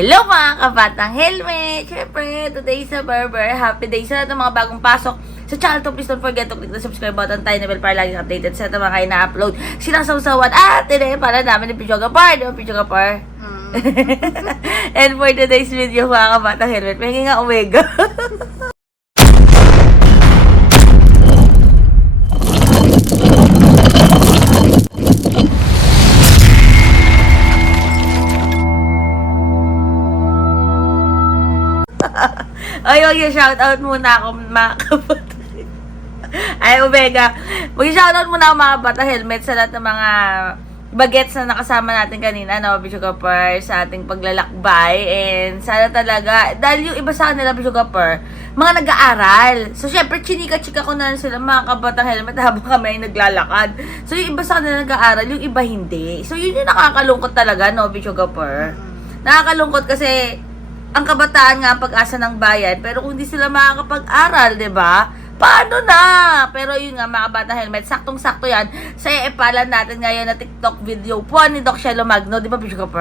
Hello mga kabatang helmet! Siyempre, today sa Berber. Happy day sa lahat ng mga bagong pasok sa channel to. Please don't forget to click the subscribe button tayo na bell para laging updated sa lahat ng mga kayo na-upload. Sinasawsawan at today para namin ni Pichoga Par. Di ba Pichoga Par? And for today's video mga kabatang helmet, may nga Omega. Ay, wag yung shoutout muna ako mga kabata. Ay, Omega. Mag-shoutout muna ako mga bata helmet sa lahat ng mga bagets na nakasama natin kanina, no, Bishogapur, sa ating paglalakbay. And sana talaga, dahil yung iba sa kanila, Bishogapur, mga nag-aaral. So, syempre, chinika-chika ko na sila, mga kabatang helmet, habang kami ay naglalakad. So, yung iba sa kanila nag-aaral, yung iba hindi. So, yun yung nakakalungkot talaga, no, Bishogapur. Nakakalungkot kasi, ang kabataan nga ang pag-asa ng bayan, pero kung hindi sila makakapag-aral, 'di ba? Paano na? Pero yun nga mga bata helmet, saktong-sakto yan sa epalan natin ngayon na TikTok video po ni Doc Shelo Magno, di ba, Bishop?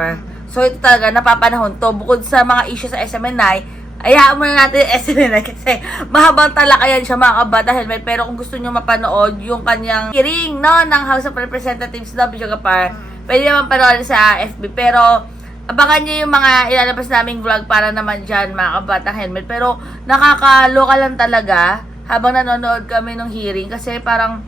So ito talaga, napapanahon to. Bukod sa mga issue sa SMNI, ayaan muna natin SMNI kasi mahabang talakayan siya mga kabata helmet. Pero kung gusto nyo mapanood yung kanyang hearing no, ng House of Representatives na Bishop Cooper, pwede naman panoorin sa FB. Pero abangan nyo yung mga ilalabas naming vlog para naman dyan, mga kabatang helmet. Pero, nakakaloka lang talaga habang nanonood kami ng hearing kasi parang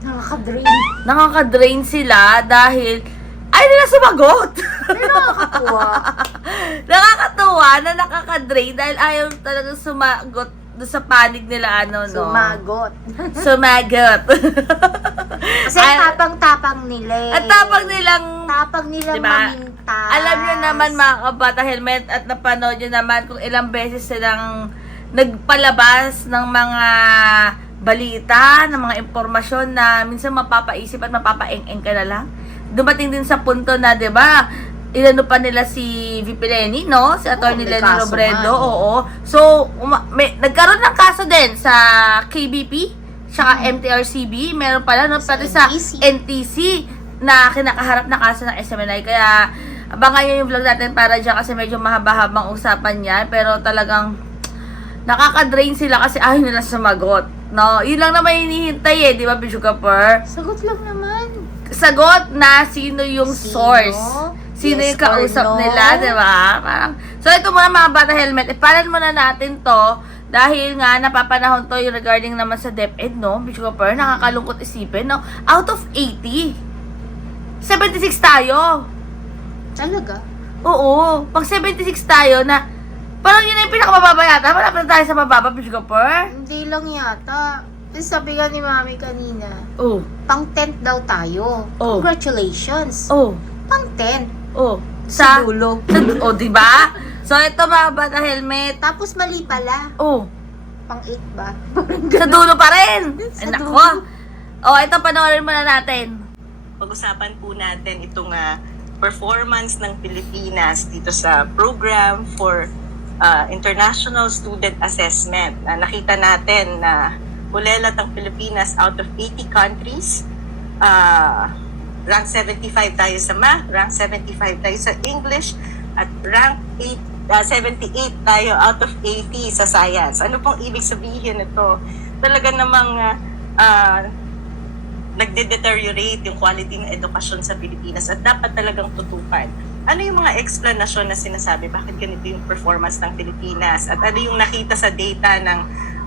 Nakaka-drain. nakaka-drain sila dahil ay nila sumagot. Pero nakakatuwa. Nakakatuwa na nakaka-drain dahil ayaw talagang sumagot doon sa panig nila ano no. Sumagot. Sumagot. Kasi Ay- tapang-tapang nila eh. At tapang nilang Tapang nilang Diba? Mamintas. Alam nyo naman mga kabata helmet at napanood nyo naman kung ilang beses silang nagpalabas ng mga balita, ng mga impormasyon na minsan mapapaisip at mapapaeng-eng ka na lang. Dumating din sa punto na, di ba, ilano pa nila si VP Lenny, no? Si Atty. may Lenny Robredo, eh. oo. So, uma- may, nagkaroon ng kaso din sa KBP, tsaka MTRCB, meron pala, no? Sa Pati sa NTC. NTC na kinakaharap na kaso ng SMNI. Kaya, abangan nyo yung vlog natin para dyan kasi medyo mahaba-habang usapan yan. Pero talagang nakaka-drain sila kasi ayaw nila sumagot. No, yun lang naman hinihintay eh, di ba, Bishu Kapur? Sagot lang naman. Sagot na sino yung Sino? source. Sino Yes yung kausap no? nila, di ba? Parang, so ito muna mga bata helmet, ipalan muna natin to dahil nga napapanahon to yung regarding naman sa DepEd, no? Bishu Kapur, nakakalungkot isipin, no? Out of 80, 76 tayo. Talaga? Oo, pag 76 tayo na, parang yun na yung pinakamababa yata. Malapit na tayo sa mababa, Bishopper. Hindi lang yata. Kasi sabi nga ni mami kanina, Oh, pang tent daw tayo. Oh. Congratulations. oh, Pang tent. oh. Sa Sa, dulo. oh, di ba? So, ito mga bata helmet. Tapos mali pala. Oh, Pang 8 ba? sa dulo pa rin. Sa Ay, dulo. nako. Oh, ito panoorin muna natin. pag-usapan po natin itong ah, performance ng Pilipinas dito sa program for ah, International Student Assessment. Na nakita natin na hulelat ang Pilipinas out of 80 countries. Ah, rank 75 tayo sa math, rank 75 tayo sa English, at rank 8, ah, 78 tayo out of 80 sa science. Ano pong ibig sabihin nito? Talaga namang ah, ah, nagde-deteriorate yung quality ng edukasyon sa Pilipinas at dapat talagang tutukan. Ano yung mga explanation na sinasabi bakit ganito yung performance ng Pilipinas at ano yung nakita sa data ng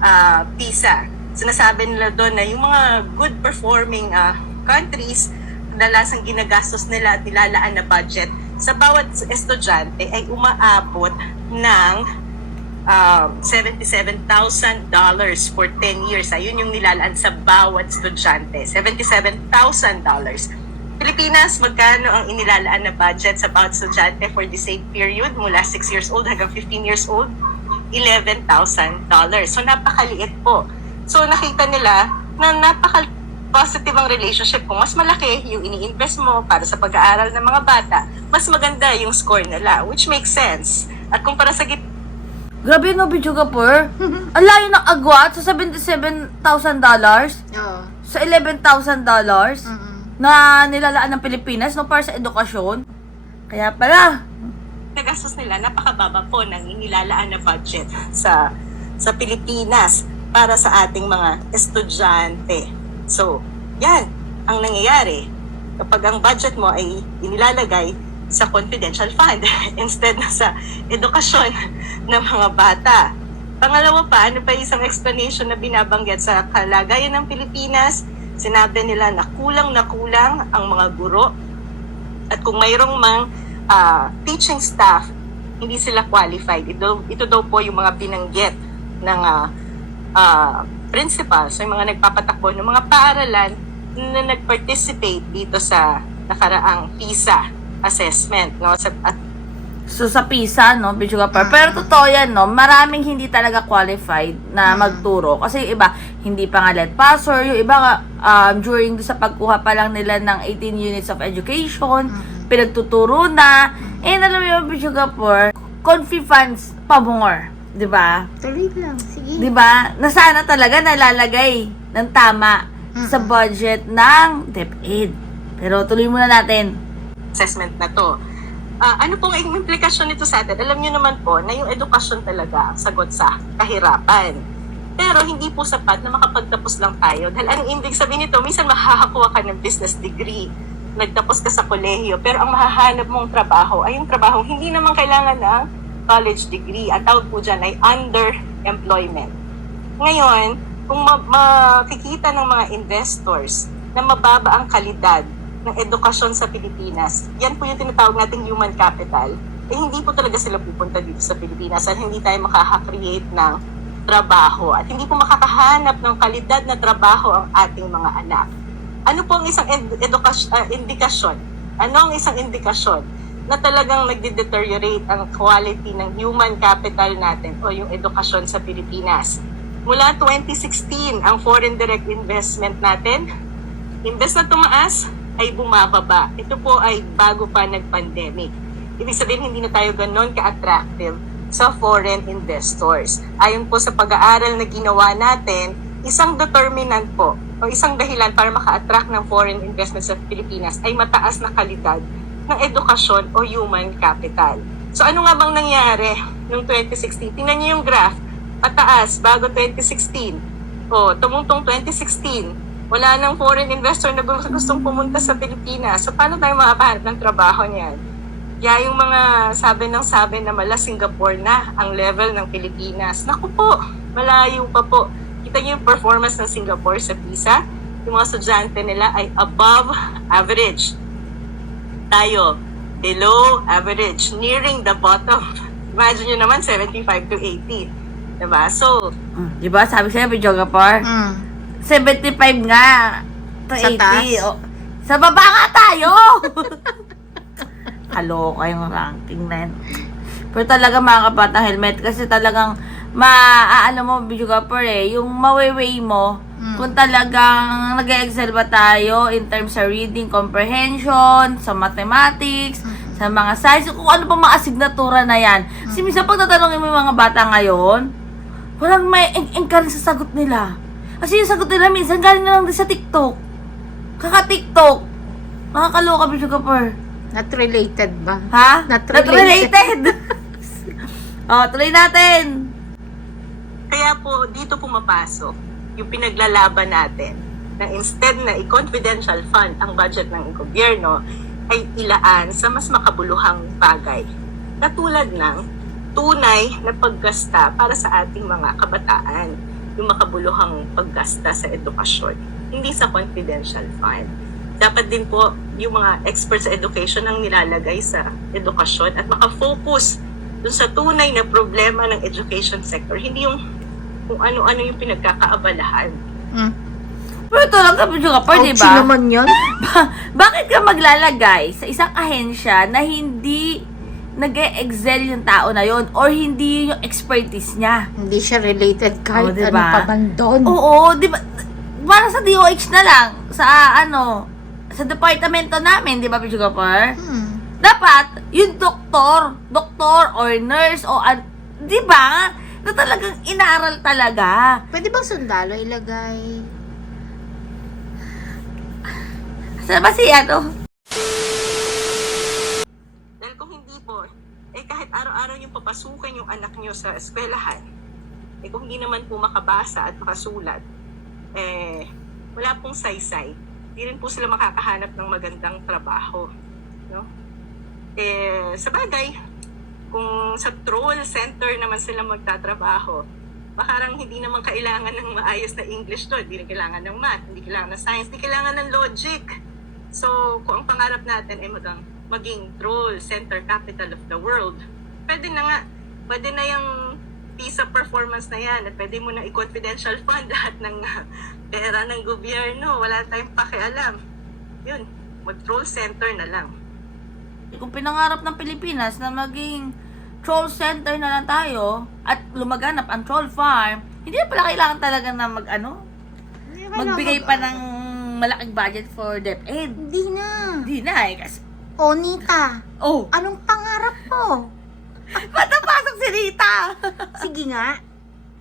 ah, PISA? Sinasabi nila doon na yung mga good performing ah, countries kadalasang ginagastos nila at nilalaan na budget sa bawat estudyante ay umaabot ng um, $77,000 for 10 years. Ayun yung nilalaan sa bawat estudyante. $77,000. Pilipinas, magkano ang inilalaan na budget sa bawat estudyante for the same period mula 6 years old hanggang 15 years old? $11,000. So, napakaliit po. So, nakita nila na napaka positive ang relationship. Kung mas malaki yung ini-invest mo para sa pag-aaral ng mga bata, mas maganda yung score nila, which makes sense. At kung para sa Grabe no, Bishopper. Ang layo ng agwat sa $77,000 Oo. sa $11,000 Mm-mm. na nilalaan ng Pilipinas no para sa edukasyon. Kaya pala, na gastos nila, napakababa po ng inilalaan na budget sa sa Pilipinas para sa ating mga estudyante. So, yan ang nangyayari kapag ang budget mo ay inilalagay sa confidential fund instead na sa edukasyon ng mga bata. Pangalawa pa, ano pa isang explanation na binabanggit sa kalagayan ng Pilipinas? Sinabi nila na kulang na kulang ang mga guro at kung mayroong mang ah, teaching staff, hindi sila qualified. Ito, ito daw po yung mga binanggit ng ah, ah, principals, yung mga nagpapatakbo ng mga paaralan na nag-participate dito sa nakaraang PISA assessment. No? Sa, at So, sa PISA, no, Bicho Kapar. Pero totoo yan, no, maraming hindi talaga qualified na magturo. Kasi yung iba, hindi pa nga let passer. Yung iba, um, during sa pagkuha pa lang nila ng 18 units of education, pinagtuturo na. Eh, alam mo yung Bicho Kapar, confi funds, pabungor. 'di ba? Tuloy lang. Sige. 'Di ba? Na sana talaga nalalagay ng tama sa budget ng DepEd. Pero tuloy muna natin. Assessment na to. Ah, ano pong implikasyon nito sa atin? Alam niyo naman po na yung edukasyon talaga ang sagot sa kahirapan. Pero hindi po sapat na makapagtapos lang tayo. Dahil ang ibig sabihin nito, minsan makakakuha ka ng business degree. Nagtapos ka sa kolehiyo. Pero ang mahahanap mong trabaho ay yung trabaho hindi naman kailangan ng college degree. Ang tawag po dyan ay underemployment. Ngayon, kung ma- makikita ng mga investors na mababa ang kalidad ng edukasyon sa Pilipinas, yan po yung tinatawag nating human capital, eh hindi po talaga sila pupunta dito sa Pilipinas at hindi tayo makaka-create ng trabaho at hindi po makakahanap ng kalidad na trabaho ang ating mga anak. Ano po ang isang ed- edukas- ah, indikasyon? Ano ang isang indikasyon na talagang nagde-deteriorate ang quality ng human capital natin o yung edukasyon sa Pilipinas? Mula 2016, ang foreign direct investment natin, imbes na tumaas, ay bumababa. Ito po ay bago pa nag-pandemic. Ibig sabihin, hindi na tayo ganon ka-attractive sa foreign investors. Ayon po sa pag-aaral na ginawa natin, isang determinant po o isang dahilan para maka-attract ng foreign investment sa Pilipinas ay mataas na kalidad ng edukasyon o human capital. So ano nga bang nangyari noong 2016? Tingnan niyo yung graph. Pataas bago 2016. O, tumungtong 2016 wala nang foreign investor na gu- gustong pumunta sa Pilipinas. So, paano tayo makakahanap ng trabaho niyan? Kaya yung mga sabi ng sabi na mala Singapore na ang level ng Pilipinas. Naku po, malayo pa po. Kita niyo yung performance ng Singapore sa PISA. Yung mga estudyante nila ay above average. Tayo, below average, nearing the bottom. Imagine nyo naman, 75 to 80. Diba? So, Mm, 'Di ba? Sabi sa'yo, Bicho Kapar. Mm. 75 nga. To Sa 80. taas? O, sa baba nga tayo! Kaloka yung ranking na yun. Pero talaga mga kabatang helmet kasi talagang maaano mo, video ka eh, yung mawaway mo, Mm. kung talagang nag-excel ba tayo in terms sa reading comprehension, sa mathematics, sa mga science, kung ano pa mga asignatura na yan. Kasi minsan pag tatanungin mo yung mga bata ngayon, walang may rin sa sagot nila. Kasi yung sagot nila minsan galing na lang din sa TikTok. Kaka-TikTok. Nakakaloka, Bishop Kapar. Not related ba? Ha? Not Not related. oh, tuloy natin. Kaya po, dito pumapasok yung pinaglalaban natin na instead na i-confidential fund ang budget ng gobyerno, ay ilaan sa mas makabuluhang bagay. Katulad ng tunay na paggasta para sa ating mga kabataan, yung makabuluhang paggasta sa edukasyon, hindi sa confidential fund. Dapat din po yung mga experts sa education ang nilalagay sa edukasyon at makafocus dun sa tunay na problema ng education sector, hindi yung kung ano-ano yung pinagkakaabalahan. Mm. Pero ito lang kami ka pa, di ba? naman yun. Ba- Bakit ka maglalagay sa isang ahensya na hindi nag excel yung tao na yon or hindi yun yung expertise niya? Hindi siya related kahit Oh, diba? ano pa man doon. Oo, di ba? Para sa DOH na lang, sa ano, sa departamento namin, di ba, Pichugapar? Hmm. Dapat, yung doktor, doktor or nurse o, an- di ba? Na talagang inaral talaga. Pwede bang sundalo ilagay? Sa ba si ano? Hindi po, eh papasukin yung anak nyo sa eskwelahan, eh kung hindi naman po makabasa at makasulat, eh wala pong saysay. Hindi rin po sila makakahanap ng magandang trabaho. No? Eh, sa bagay, kung sa troll center naman sila magtatrabaho, makarang hindi naman kailangan ng maayos na English to. Hindi kailangan ng math, hindi kailangan ng science, hindi kailangan ng logic. So, kung ang pangarap natin ay magang, maging troll center capital of the world, pwede na nga, pwede na yung PISA performance na yan at pwede mo na i-confidential fund lahat ng ah, pera ng gobyerno. Wala tayong pakialam. Yun, mag-troll center na lang. Kung pinangarap ng Pilipinas na maging troll center na lang tayo at lumaganap ang troll farm, hindi na pala kailangan talaga na mag ano, magbigay mag- pa ng malaking budget for DepEd. Hindi na. Hindi na eh, kasi, O, Nita, oh, anong pangarap mo? ba't napasok si Rita? Sige nga.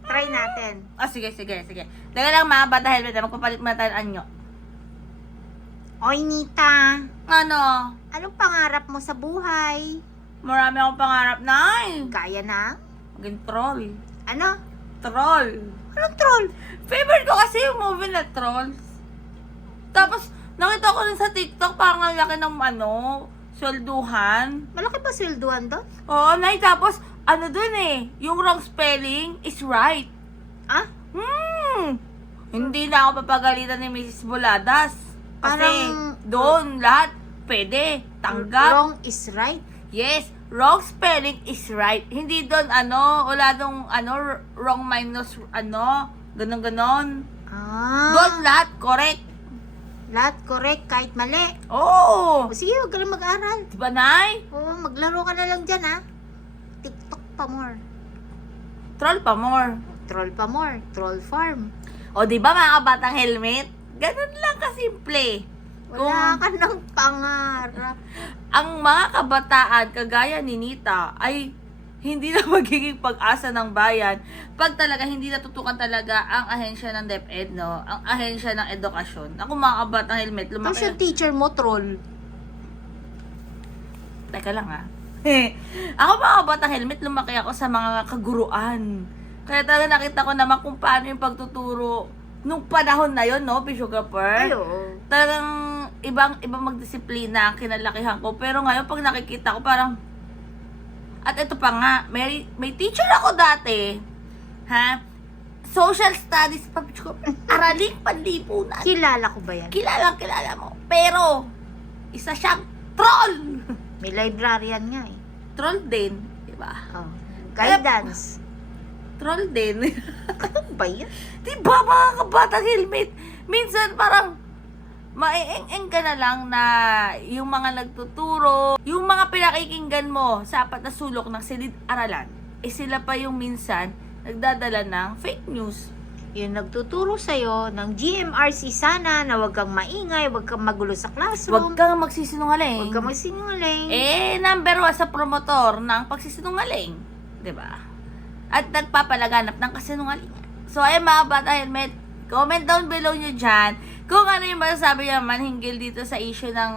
Try natin. Ah, sige, sige, sige. Teka lang mga bata helmet, magpapalit muna tayo ng anyo. Oy, Nita. Ano? Anong pangarap mo sa buhay? Marami akong pangarap na. Gaya na? Maging troll. Ano? Troll. Anong troll? Favorite ko kasi yung movie na Trolls. Tapos, nakita ko rin sa TikTok, parang ang laki ng ano, swelduhan. Malaki ba swelduhan doon? Oo, nay, tapos, ano dun eh, yung wrong spelling is right. Ah? Hmm. Hindi na ako papagalitan ni Mrs. Buladas. Kasi, Parang- doon, lahat, pwede, tanggap. Wrong is right. Yes, wrong spelling is right. Hindi doon, ano, wala dong, ano, r- wrong minus, ano, ganon-ganon. Ah. Doon, lahat, correct. Lahat correct kahit mali. Oo. O sige, huwag ka na mag-aral. Diba, Nay? Oo, maglaro ka na lang dyan, ha? TikTok pa more. Troll pa more. Troll pa more. Troll farm. O, di ba mga kabatang helmet? Ganun lang kasimple. Wala ka ng pangarap. Ang mga kabataan, kagaya ni Nita, ay hindi na magiging pag-asa ng bayan pag talaga hindi natutukan talaga ang ahensya ng DepEd, no? Ang ahensya ng edukasyon. Ako mga kabatang helmet, Tapos lumaki. yung teacher mo, troll. Teka lang ah. ako mga kabatang helmet, lumaki ako sa mga kaguruan. Kaya talaga nakita ko naman kung paano yung pagtuturo nung panahon na yon no, Bishogapur? Ayo. talagang ibang ibang magdisiplina ang kinalakihan ko. Pero ngayon pag nakikita ko parang at ito pa nga, may, may teacher ako dati. Ha? Social studies pa ko. Araling panlipunan. Kilala ko ba yan? Kilala kilala mo. Pero isa siyang troll. May librarian nga eh. troll din, 'di ba? Oh. Guidance. Troll din. Ano ba yan? Di ba mga kabatang helmet? Minsan parang maieng-eng ka na lang na yung mga nagtuturo, yung mga pinakikinggan mo sa apat na sulok ng silid-aralan, eh sila pa yung minsan nagdadala ng fake news. Yung nagtuturo sa'yo ng GMRC sana na huwag kang maingay, huwag kang magulo sa Huwag classroom, kang magsisinungaling. huwag kang magsinungaling. Eh, number one sa promotor ng pagsisinungaling. ba? At nagpapalaganap ng kasinungalingan. So, ay mga bata helmet, comment down below nyo dyan kung ano yung masasabi naman hinggil dito sa issue ng,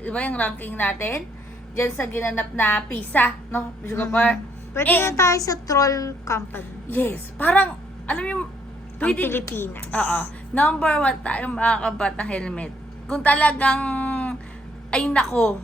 di ba yung ranking natin? Diyan sa ginanap na PISA, no? Medyo ka pa. Pwede Eh, na tayo sa troll company. Yes, parang, alam yung, Ang pwede, Pilipinas. Oo. Number one tayo mga kabatang helmet. Kung talagang, ay nako,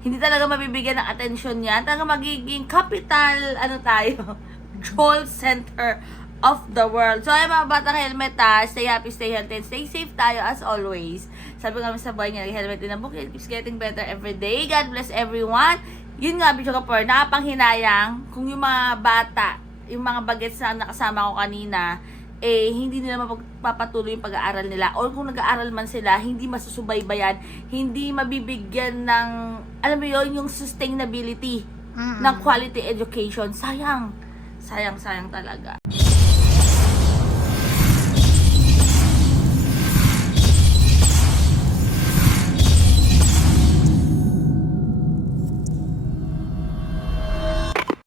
hindi talaga mabibigyan ng atensyon yan, talaga magiging capital, ano tayo, troll center of the world. So, ay mga batang helmet ha, stay happy, stay healthy, and stay safe tayo as always. Sabi nga sa buhay niya, helmet din ang bukid, keeps getting better every day. God bless everyone. Yun nga, Bishop Kapor, nakapanghinayang kung yung mga bata, yung mga bagets na nakasama ko kanina, eh, hindi nila mapagpapatuloy yung pag-aaral nila. Or kung nag-aaral man sila, hindi masusubaybayan, hindi mabibigyan ng, alam mo yun, yung sustainability Mm-mm. ng quality education. Sayang. Sayang, sayang talaga.